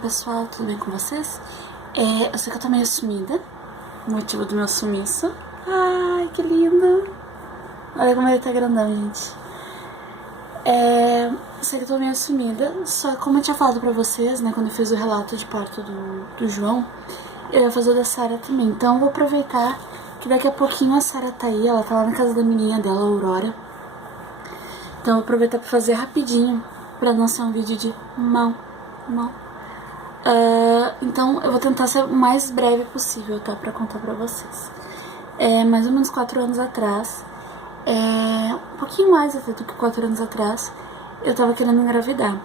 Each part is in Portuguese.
pessoal, tudo bem com vocês? Eu sei que eu tô meio sumida. O motivo do meu sumiço. Ai, que lindo! Olha como ele tá grandão, gente. Eu sei que eu tô meio sumida. Só que como eu tinha falado pra vocês, né, quando eu fiz o relato de parto do João, eu ia fazer o da Sarah também. Então eu vou aproveitar que daqui a pouquinho a Sarah tá aí. Ela tá lá na casa da amiguinha dela, a Aurora. Então eu vou aproveitar pra fazer rapidinho, pra não ser um vídeo de mão. Então eu vou tentar ser o mais breve possível, tá? Pra contar pra vocês. Mais ou menos 4 anos atrás, um pouquinho mais até do que 4 anos atrás, eu tava querendo engravidar.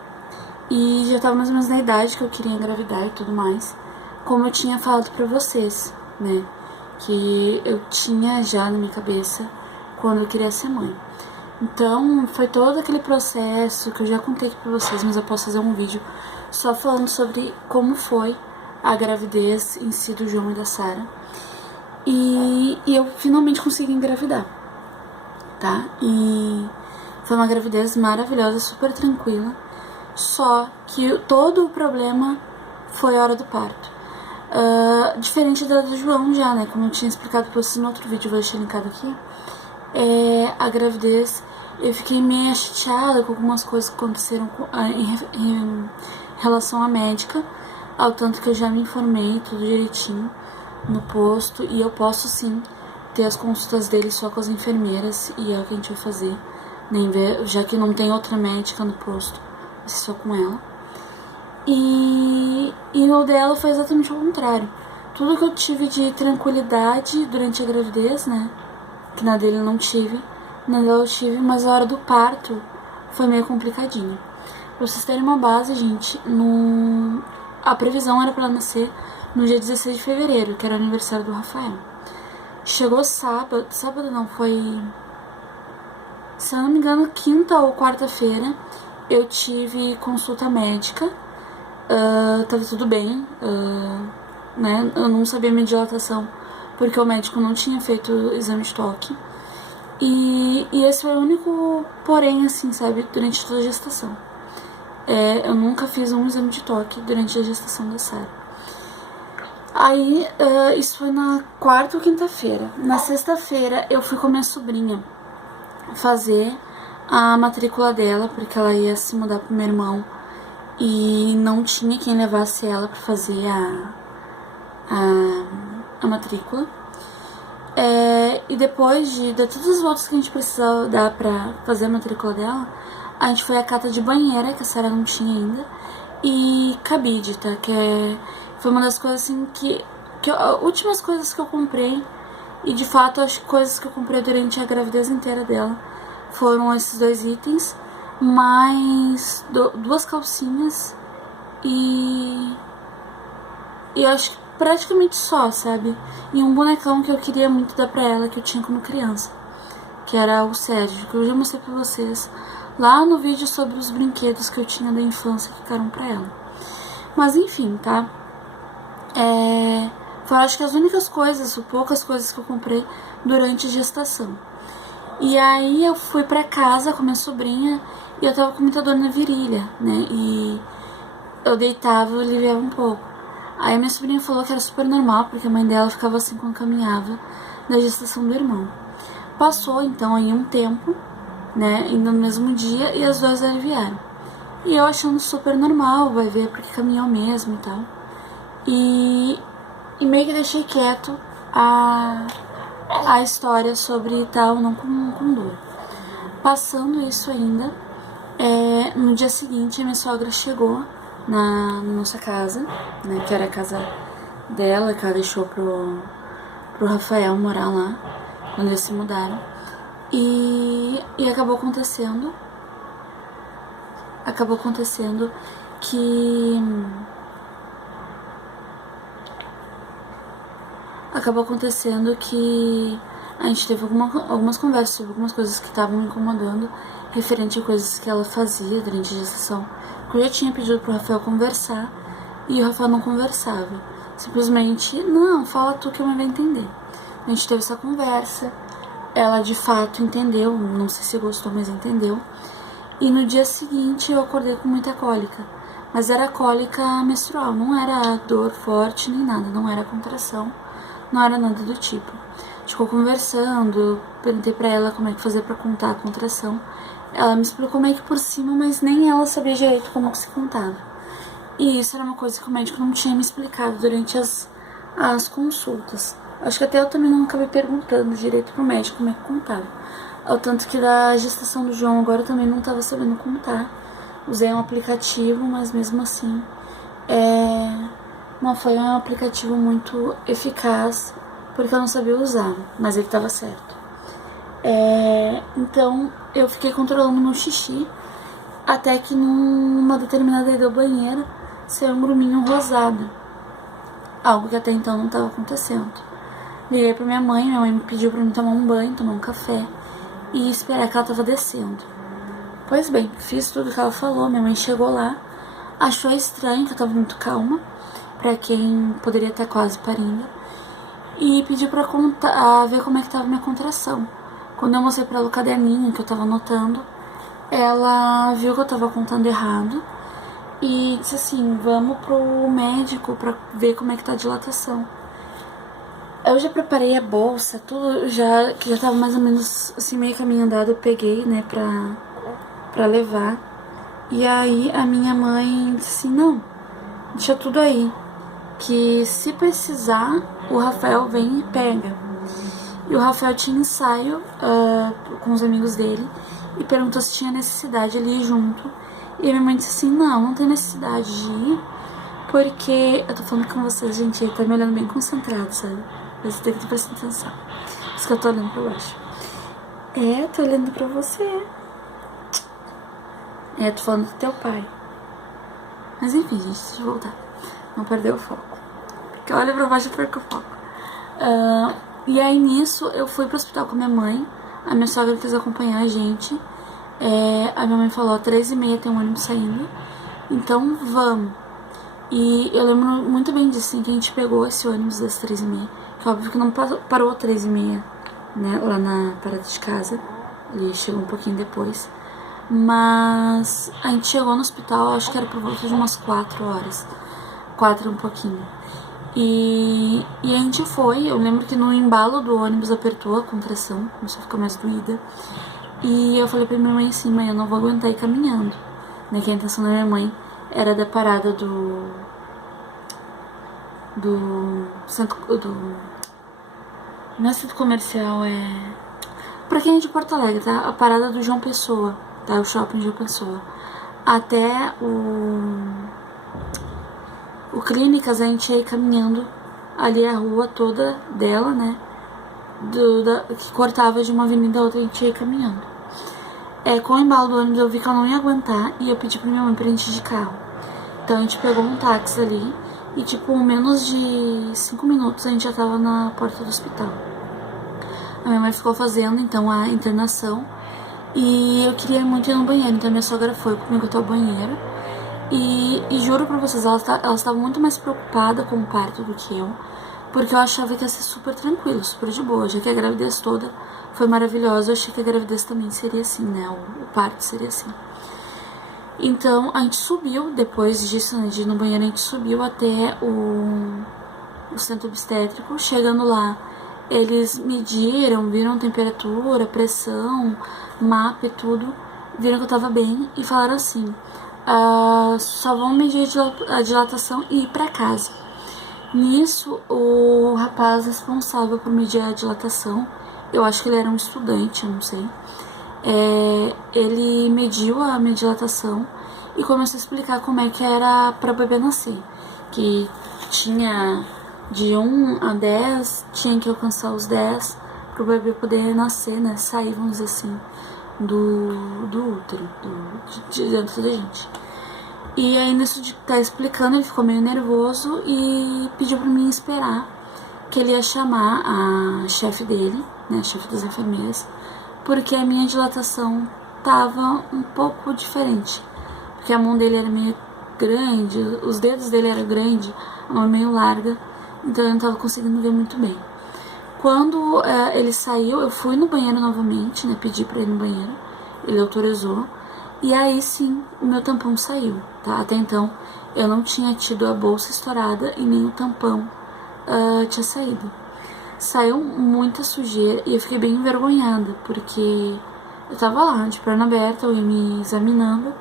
E já tava mais ou menos na idade que eu queria engravidar e tudo mais. Como eu tinha falado pra vocês, né? Que eu tinha já na minha cabeça quando eu queria ser mãe. Então, foi todo aquele processo que eu já contei aqui pra vocês, mas eu posso fazer um vídeo só falando sobre como foi a gravidez em si do João e da Sarah. E eu finalmente consegui engravidar, tá? E foi uma gravidez maravilhosa, super tranquila. Só que todo o problema foi a hora do parto. Diferente da do João já, né? Como eu tinha explicado pra vocês no outro vídeo, eu vou deixar linkado aqui. A gravidez, eu fiquei meio chateada com algumas coisas que aconteceram em relação à médica, ao tanto que eu já me informei tudo direitinho no posto, e eu posso sim ter as consultas dele só com as enfermeiras, e é o que a gente vai fazer, nem ver, já que não tem outra médica no posto, vai ser só com ela. E o dela foi exatamente o contrário. Tudo que eu tive de tranquilidade durante a gravidez, né, que na dele eu não tive, na dela eu tive, mas a hora do parto foi meio complicadinho. Pra vocês terem uma base, gente, a previsão era pra ela nascer no dia 16 de fevereiro, que era o aniversário do Rafael. Chegou sábado não, foi, se eu não me engano, quinta ou quarta-feira, eu tive consulta médica, tava tudo bem, né, eu não sabia minha dilatação, porque o médico não tinha feito o exame de toque. E esse foi o único porém, assim, sabe, durante toda a gestação. Eu nunca fiz um exame de toque durante a gestação da Sarah. Aí, isso foi na quarta ou quinta-feira. Na sexta-feira, eu fui com a minha sobrinha fazer a matrícula dela, porque ela ia se mudar pro meu irmão. E não tinha quem levasse ela pra fazer a matrícula. E depois de dar todas as voltas que a gente precisava dar pra fazer a matrícula dela, a gente foi à cata de banheira, que a Sarah não tinha ainda, e cabide, tá? Foi uma das coisas assim últimas coisas que eu comprei, e de fato as coisas que eu comprei durante a gravidez inteira dela foram esses 2 itens, mais 2 calcinhas e eu acho que praticamente só, sabe? E um bonecão que eu queria muito dar pra ela, que eu tinha como criança, que era o Sérgio, que eu já mostrei pra vocês lá no vídeo sobre os brinquedos que eu tinha da infância que ficaram pra ela. Mas enfim, tá? Foram acho que as únicas coisas, ou poucas coisas que eu comprei durante a gestação. E aí eu fui pra casa com a minha sobrinha e eu tava com muita dor na virilha, né? E eu deitava e aliviava um pouco. Aí a minha sobrinha falou que era super normal, porque a mãe dela ficava assim quando caminhava da gestação do irmão. Passou então aí um tempo, né, ainda no mesmo dia, e as 2 aliviaram. E eu achando super normal, vai ver, porque caminhou mesmo e tal. E meio que deixei quieto a história sobre tal, não com dor. Passando isso ainda, no dia seguinte a minha sogra chegou na nossa casa, né, que era a casa dela, que ela deixou pro Rafael morar lá, quando eles se mudaram. E acabou acontecendo que a gente teve algumas conversas sobre algumas coisas que estavam me incomodando, referente a coisas que ela fazia durante a gestação. Eu já tinha pedido pro Rafael conversar, e o Rafael não conversava. Simplesmente, não, fala tu que a mãe vai entender. A gente teve essa conversa, ela de fato entendeu, não sei se gostou, mas entendeu. E no dia seguinte eu acordei com muita cólica. mas era cólica menstrual, não era dor forte nem nada, não era contração, não era nada do tipo. Ficou conversando, perguntei pra ela como é que fazia pra contar a contração. Ela me explicou meio que por cima, mas nem ela sabia direito como que se contava. E isso era uma coisa que o médico não tinha me explicado durante as consultas. Acho que até eu também não acabei perguntando direito pro médico como é que contava. Ao tanto que da gestação do João agora eu também não estava sabendo contar. Usei um aplicativo, mas mesmo assim não foi um aplicativo muito eficaz, porque eu não sabia usar, mas ele estava certo. Então eu fiquei controlando meu xixi, até que numa determinada ida ao banheiro saiu um gruminho rosado, algo que até então não estava acontecendo. Liguei pra minha mãe me pediu pra mim tomar um banho, tomar um café e esperar que ela tava descendo. Pois bem, fiz tudo que ela falou, minha mãe chegou lá, achou estranho que eu tava muito calma, pra quem poderia estar quase parindo, e pediu pra ver como é que tava minha contração. Quando eu mostrei pra ela o caderninho que eu tava anotando, ela viu que eu tava contando errado e disse assim, vamos pro médico pra ver como é que tá a dilatação. Eu já preparei a bolsa, tudo, que já tava mais ou menos assim, meio caminho andado, eu peguei, né, pra levar. E aí a minha mãe disse assim, não, deixa tudo aí, que se precisar, o Rafael vem e pega. E o Rafael tinha ensaio com os amigos dele e perguntou se tinha necessidade de ir junto. E a minha mãe disse assim, não tem necessidade de ir, porque eu tô falando com vocês, gente, ele tá me olhando bem concentrado, sabe? Você tem que prestar atenção. Por isso que eu tô olhando pra baixo. Tô olhando pra você. Tô falando do teu pai. Mas enfim, gente, deixa eu voltar. Não perder o foco. Porque eu olho pra baixo e perco o foco. E aí nisso eu fui pro hospital com a minha mãe. A minha sogra quis acompanhar a gente. A minha mãe falou, 3h30 tem um ônibus saindo. Então vamos. E eu lembro muito bem disso, assim, que a gente pegou esse ônibus das 3h30. Que óbvio que não parou 3h30, né, lá na parada de casa. Ele chegou um pouquinho depois. Mas a gente chegou no hospital, acho que era por volta de umas 4 horas. 4 e um pouquinho. E a gente foi, eu lembro que no embalo do ônibus apertou a contração, começou a ficar mais doída. E eu falei pra minha mãe assim, mãe, eu não vou aguentar ir caminhando. Né, que a intenção da minha mãe era da parada do centro, não é centro comercial, pra quem é de Porto Alegre, tá? A parada do João Pessoa, tá? O shopping João Pessoa. Até o Clínicas, a gente ia ir caminhando ali a rua toda dela, né? Que cortava de uma avenida a outra, a gente ia ir caminhando. Com o embalo do ônibus eu vi que eu não ia aguentar e eu pedi pra minha mãe pra gente ir de carro. Então a gente pegou um táxi ali e tipo, menos de 5 minutos a gente já tava na porta do hospital. A minha mãe ficou fazendo então a internação e eu queria muito ir no banheiro, então minha sogra foi comigo até o banheiro. E juro pra vocês, ela estava muito mais preocupada com o parto do que eu, porque eu achava que ia ser super tranquilo, super de boa, já que a gravidez toda foi maravilhosa, eu achei que a gravidez também seria assim, né, o parto seria assim. Então a gente subiu, depois disso, né, de ir no banheiro, a gente subiu até o centro obstétrico. Chegando lá, eles mediram, viram temperatura, pressão, mapa e tudo, viram que eu tava bem e falaram assim, só vão medir a dilatação e ir pra casa. Nisso, o rapaz responsável por medir a dilatação, eu acho que ele era um estudante, eu não sei, ele mediu a minha dilatação e começou a explicar como é que era pra bebê nascer, que tinha de 1 a 10, tinha que alcançar os 10 pro bebê poder nascer, né, sair, vamos dizer assim, do útero, de dentro da gente. E aí nisso de estar explicando, ele ficou meio nervoso e pediu pra mim esperar, que ele ia chamar a chefe dele, né, a chefe das enfermeiras, porque a minha dilatação tava um pouco diferente, porque a mão dele era meio grande, os dedos dele eram grandes, a mão meio larga, então eu não tava conseguindo ver muito bem. Quando ele saiu, eu fui no banheiro novamente, né, pedi pra ir no banheiro, ele autorizou, E aí sim, o meu tampão saiu, tá? Até então eu não tinha tido a bolsa estourada e nem o tampão tinha saído. Saiu muita sujeira e eu fiquei bem envergonhada, porque eu tava lá, de perna aberta, eu ia me examinando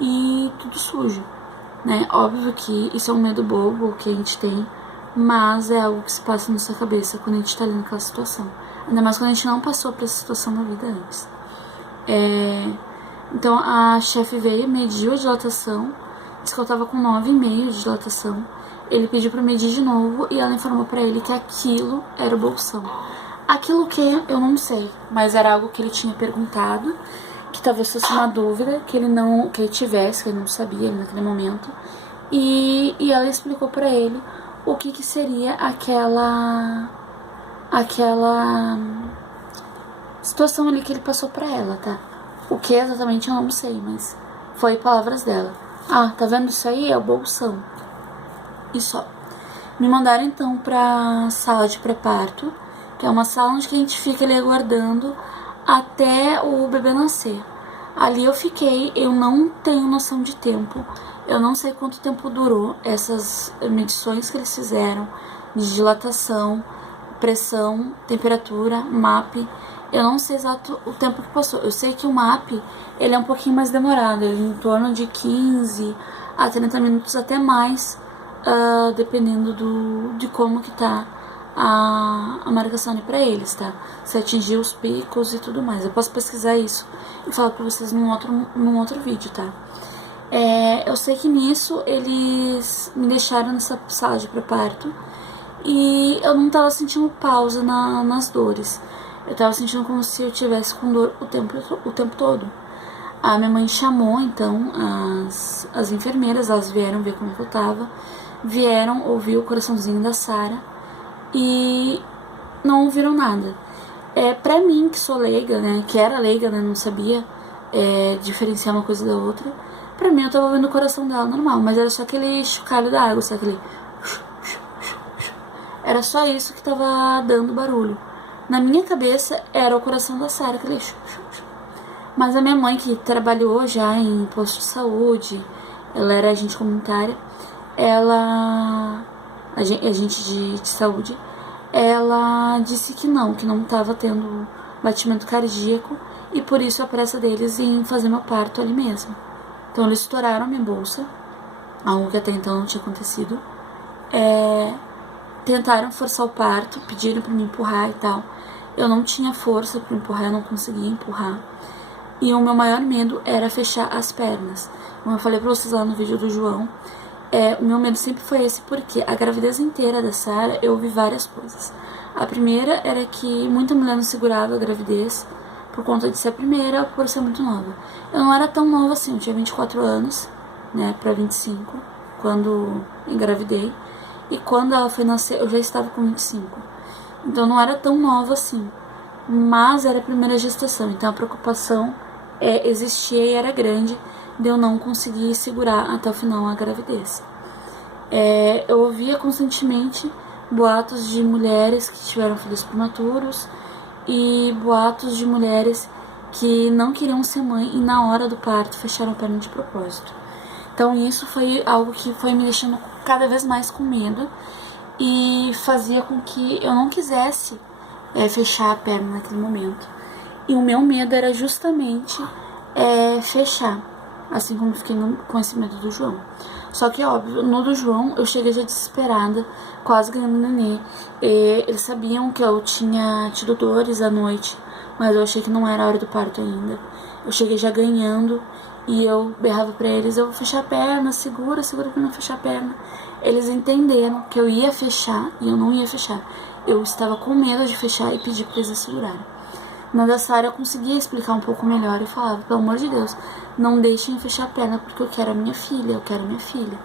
e tudo sujo, né? Óbvio que isso é um medo bobo que a gente tem, mas é algo que se passa na nossa cabeça quando a gente tá ali naquela situação. Ainda mais quando a gente não passou por essa situação na vida antes. Então a chefe veio, mediu a dilatação, disse que eu tava com 9,5 de dilatação. Ele pediu pra medir de novo e ela informou pra ele que aquilo era o bolsão. Aquilo que eu não sei, mas era algo que ele tinha perguntado, que talvez fosse uma dúvida que ele tivesse, que ele não sabia naquele momento. E ela explicou pra ele o que seria aquela situação ali que ele passou pra ela, tá? O que exatamente eu não sei, mas foi palavras dela. Ah, tá vendo isso aí? É o bolsão. E só. Me mandaram então pra sala de pré-parto, que é uma sala onde a gente fica ali aguardando até o bebê nascer. Ali eu fiquei, eu não tenho noção de tempo, eu não sei quanto tempo durou essas medições que eles fizeram de dilatação, pressão, temperatura, MAP. Eu não sei exato o tempo que passou. Eu sei que o MAP, ele é um pouquinho mais demorado, ele é em torno de 15 a 30 minutos até mais, dependendo de como que tá a marcação ali pra eles, tá? Se atingir os picos e tudo mais. Eu posso pesquisar isso e falar pra vocês num outro vídeo, tá? Eu sei que nisso eles me deixaram nessa sala de pré-parto e eu não tava sentindo pausa nas dores. Eu tava sentindo como se eu tivesse com dor o tempo todo. A minha mãe chamou, então, as enfermeiras, elas vieram ver como eu tava, vieram ouvir o coraçãozinho da Sara e não ouviram nada. Pra mim, que sou leiga, né, que era leiga, né, não sabia diferenciar uma coisa da outra, pra mim eu tava ouvindo o coração dela normal, mas era só aquele chocalho da água, sabe, aquele... Era só isso que tava dando barulho. Na minha cabeça era o coração da Sara, aquele... Mas a minha mãe, que trabalhou já em posto de saúde, ela era agente comunitária, agente de saúde, ela disse que não estava tendo batimento cardíaco e por isso a pressa deles em fazer meu parto ali mesmo. Então eles estouraram a minha bolsa, algo que até então não tinha acontecido. Tentaram forçar o parto, pediram pra me empurrar e tal. Eu não tinha força pra empurrar, eu não conseguia empurrar. E o meu maior medo era fechar as pernas. Como eu falei pra vocês lá no vídeo do João, o meu medo sempre foi esse, porque a gravidez inteira da Sara eu ouvi várias coisas. A primeira era que muita mulher não segurava a gravidez por conta de ser a primeira, por ser muito nova. Eu não era tão nova assim, eu tinha 24 anos, né, pra 25, quando engravidei. E quando ela foi nascer, eu já estava com 25. Então não era tão nova assim. Mas era a primeira gestação, então a preocupação existia e era grande de eu não conseguir segurar até o final a gravidez. Eu ouvia constantemente boatos de mulheres que tiveram filhos prematuros e boatos de mulheres que não queriam ser mãe e na hora do parto fecharam a perna de propósito. Então isso foi algo que foi me deixando cada vez mais com medo e fazia com que eu não quisesse fechar a perna naquele momento. E o meu medo era justamente fechar, assim como eu fiquei com esse medo do João. Só que, óbvio, no do João eu cheguei já desesperada, quase ganhando nenê. Eles sabiam que eu tinha tido dores à noite, mas eu achei que não era a hora do parto ainda. Eu cheguei já ganhando e eu berrava pra eles: eu vou fechar a perna, segura pra não fechar a perna. Eles entenderam que eu ia fechar e eu não ia fechar. Eu estava com medo de fechar e pedi pra eles segurarem. Na da Sara eu conseguia explicar um pouco melhor e falava: pelo amor de Deus, não deixem eu fechar a perna porque eu quero a minha filha, eu quero a minha filha.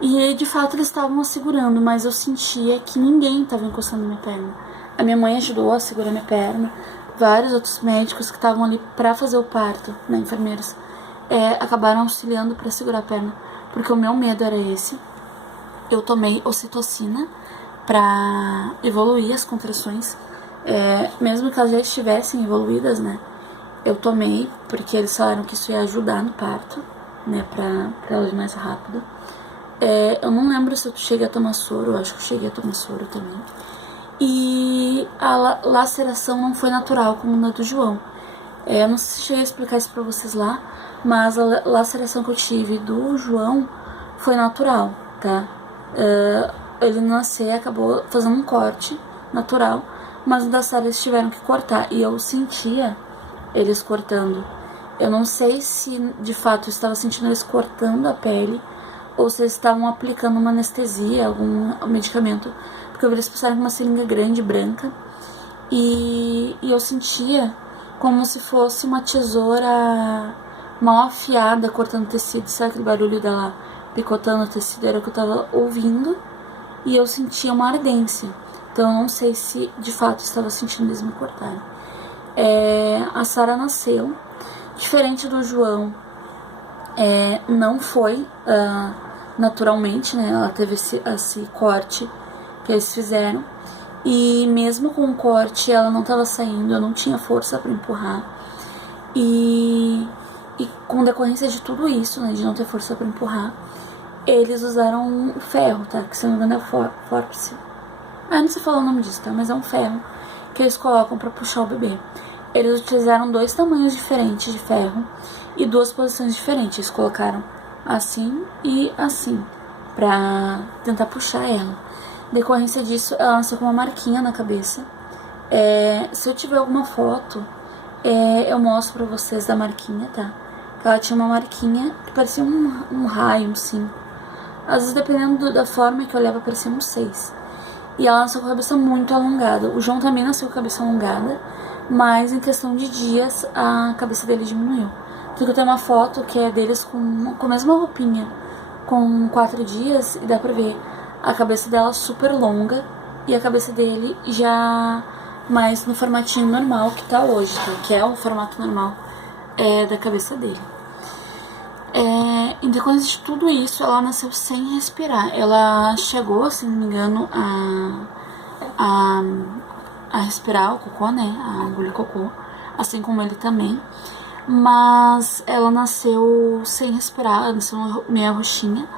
E de fato eles estavam segurando, mas eu sentia que ninguém estava encostando na minha perna. A minha mãe ajudou a segurar minha perna, vários outros médicos que estavam ali pra fazer o parto, né, enfermeiros, acabaram auxiliando pra segurar a perna, porque o meu medo era esse. Eu tomei ocitocina pra evoluir as contrações, mesmo que elas já estivessem evoluídas, né? Eu tomei, porque eles falaram que isso ia ajudar no parto, né, pra ela ir mais rápido. Eu não lembro se eu cheguei a tomar soro, eu acho que eu cheguei a tomar soro também. E a laceração não foi natural como na do João. Eu não sei se cheguei a explicar isso pra vocês lá, mas a laceração que eu tive do João foi natural, tá? Ele nasceu e acabou fazendo um corte natural, mas o da Sarah eles tiveram que cortar, e eu sentia eles cortando. Eu não sei se de fato eu estava sentindo eles cortando a pele ou se eles estavam aplicando uma anestesia, algum medicamento, porque eu vi eles passaram com uma seringa grande, branca, e eu sentia como se fosse uma tesoura mal afiada cortando tecido. Sabe aquele barulho dela picotando o tecido? Era o que eu tava ouvindo, e eu sentia uma ardência. Então eu não sei se de fato eu estava sentindo eles me cortarem. A Sarah nasceu, diferente do João, não foi naturalmente, né? Ela teve esse corte que eles fizeram, e mesmo com o corte ela não estava saindo, eu não tinha força para empurrar, e com decorrência de tudo isso, né, de não ter força para empurrar, eles usaram o ferro, tá? Que se não me engano é o forceps. Não sei falar o nome disso, tá? Mas é um ferro que eles colocam para puxar o bebê. Eles utilizaram 2 tamanhos diferentes de ferro e 2 posições diferentes. Eles colocaram assim e assim pra tentar puxar ela. Decorrência disso, ela nasceu com uma marquinha na cabeça. Se eu tiver alguma foto, eu mostro pra vocês da marquinha, tá? Ela tinha uma marquinha que parecia um raio, um 5. Às vezes, dependendo da forma que eu olhava, parecia um 6. E ela nasceu com a cabeça muito alongada. O João também nasceu com a cabeça alongada, mas em questão de dias a cabeça dele diminuiu. Porque eu tenho uma foto que é deles com a mesma roupinha, com 4 dias, e dá pra ver a cabeça dela super longa e a cabeça dele já mais no formatinho normal que tá hoje, tá? Que é o formato normal da cabeça dele. Em decorrência de tudo isso, ela nasceu sem respirar. Ela chegou, se não me engano, a respirar o cocô, né? A engolir cocô, assim como ele também. Mas ela nasceu sem respirar, ela nasceu meio roxinha.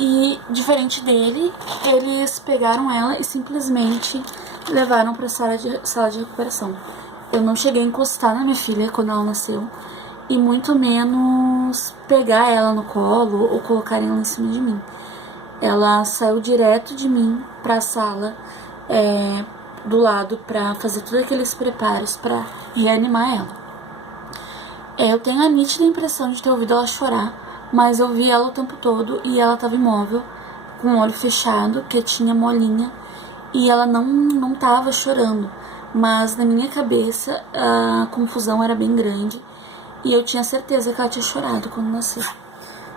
E, diferente dele, eles pegaram ela e simplesmente levaram pra sala de recuperação. Eu não cheguei a encostar na minha filha quando ela nasceu, e muito menos pegar ela no colo ou colocar ela em cima de mim. Ela saiu direto de mim pra sala do lado pra fazer todos aqueles preparos pra reanimar ela. Eu tenho a nítida impressão de ter ouvido ela chorar, mas eu vi ela o tempo todo e ela tava imóvel, com o olho fechado, quietinha, molinha, e ela não tava chorando. Mas na minha cabeça a confusão era bem grande e eu tinha certeza que ela tinha chorado quando nasceu.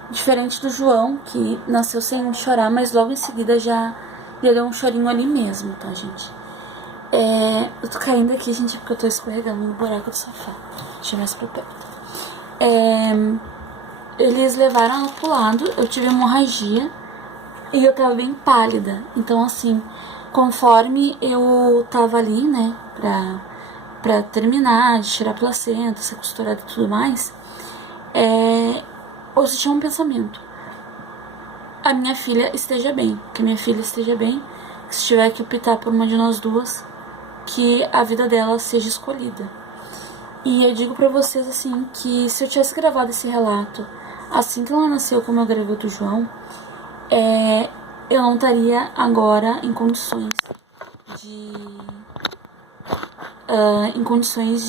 Diferente do João, que nasceu sem chorar, mas logo em seguida já deu um chorinho ali mesmo, tá, gente? Eu tô caindo aqui, gente, porque eu tô escorregando no buraco do sofá. Deixa eu mais pra perto. Eles levaram ela pro lado, eu tive hemorragia e eu tava bem pálida. Então, assim, conforme eu tava ali, né, pra terminar de tirar a placenta, ser costurada e tudo mais, eu senti um pensamento: a minha filha esteja bem, que a minha filha esteja bem, que se tiver que optar por uma de nós duas, que a vida dela seja escolhida. E eu digo pra vocês, assim, que se eu tivesse gravado esse relato assim que ela nasceu, como eu gravei do João, eu não estaria agora em condições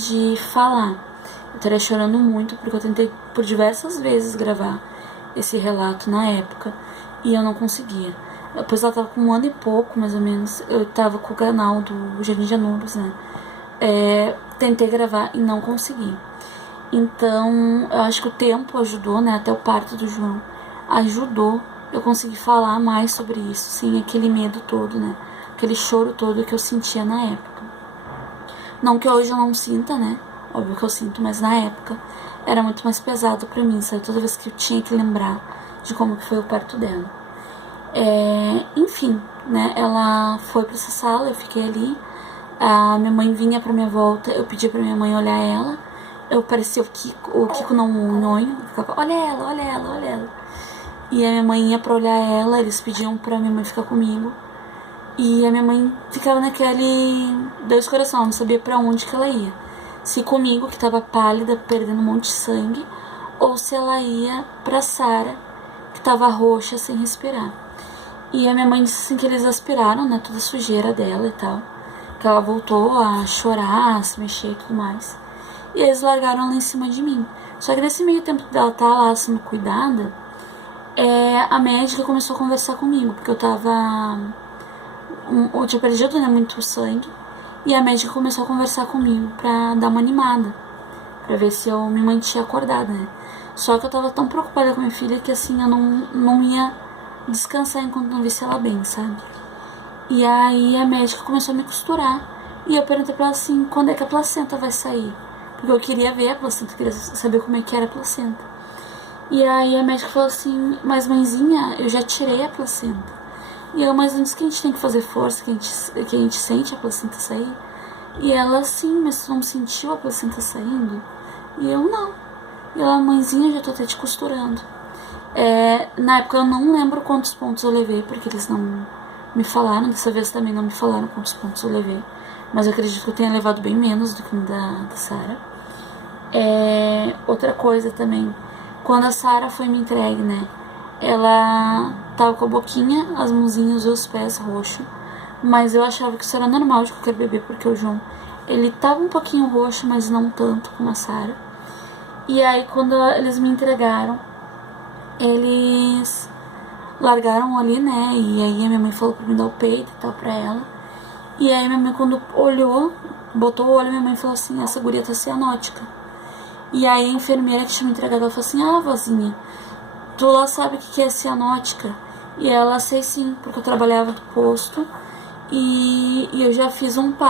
de falar. Eu estaria chorando muito, porque eu tentei por diversas vezes gravar esse relato na época e eu não conseguia. Depois ela tava com 1 ano e pouco, mais ou menos. Eu tava com o canal do Jardim de Anubis, né? Tentei gravar e não consegui. Então, eu acho que o tempo ajudou, né? Até o parto do João ajudou eu conseguir falar mais sobre isso, sem aquele medo todo, né? Aquele choro todo que eu sentia na época. Não que hoje eu não sinta, né? Óbvio que eu sinto, mas na época era muito mais pesado pra mim, sabe? Toda vez que eu tinha que lembrar de como que foi o parto dela. Enfim, né? Ela foi pra essa sala, eu fiquei ali. A minha mãe vinha pra minha volta, eu pedi pra minha mãe olhar ela. eu parecia o Kiko não, o Nhonho, eu ficava, olha ela, olha ela, olha ela. E a minha mãe ia pra olhar ela, eles pediam pra minha mãe ficar comigo. E a minha mãe ficava naquele dois coração, não sabia pra onde que ela ia. Se comigo, que tava pálida, perdendo um monte de sangue, ou se ela ia pra Sara, que tava roxa, sem respirar. E a minha mãe disse assim que eles aspiraram, né, toda a sujeira dela e tal. Que ela voltou a chorar, a se mexer e tudo mais. E eles largaram ela em cima de mim. Só que nesse meio tempo dela tá lá sendo cuidada, a médica começou a conversar comigo, porque eu tinha perdido, né, muito sangue. E a médica começou a conversar comigo pra dar uma animada, pra ver se eu me mantinha acordada, né. Só que eu tava tão preocupada com minha filha que assim, eu não ia descansar enquanto não visse ela bem, sabe? E aí a médica começou a me costurar. E eu perguntei pra ela assim, quando é que a placenta vai sair? Porque eu queria ver a placenta, eu queria saber como é que era a placenta. E aí a médica falou assim, mas mãezinha, eu já tirei a placenta. E eu, mas não disse que a gente tem que fazer força, que a gente sente a placenta sair? E ela, assim, mas tu não sentiu a placenta saindo? E eu, não. E ela, mãezinha, eu já tô até te costurando. Na época eu não lembro quantos pontos eu levei, porque eles não me falaram, dessa vez também não me falaram quantos pontos eu levei. Mas eu acredito que eu tenha levado bem menos do que da Sara. Outra coisa também, quando a Sara foi me entregue, né? Ela tava com a boquinha, as mãozinhas e os pés roxos. Mas eu achava que isso era normal de qualquer bebê, porque o João, ele tava um pouquinho roxo, mas não tanto como a Sara. E aí quando eles me entregaram, eles largaram ali, né? E aí a minha mãe falou pra me dar o peito e tal pra ela. E aí minha mãe, quando olhou, botou o olho, minha mãe falou assim, essa guria tá cianótica. E aí a enfermeira que tinha me entregado, ela falou assim, vozinha, tu lá sabe o que é cianótica? E ela, sei sim, porque eu trabalhava no posto e eu já fiz um